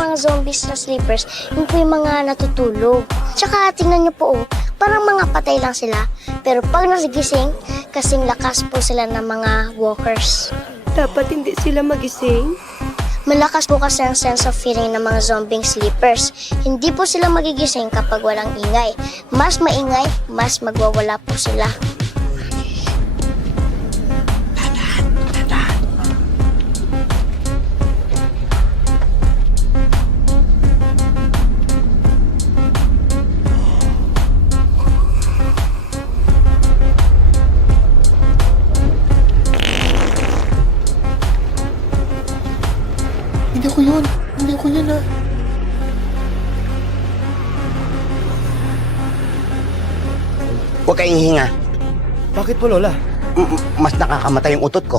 mga zombies na sleepers, yun po yung mga natutulog. Tsaka tingnan niyo po, parang mga patay lang sila. Pero pag nagising, kasing lakas po sila ng mga walkers. Dapat hindi sila magising. Malakas po kasi ang sense of feeling ng mga zombie sleepers. Hindi po sila magigising kapag walang ingay. Mas maingay, mas magwawala po sila. Hindi ko yun ah. Huwag kayong hihinga. Bakit po, Lola? Mas nakakamatay yung utot ko.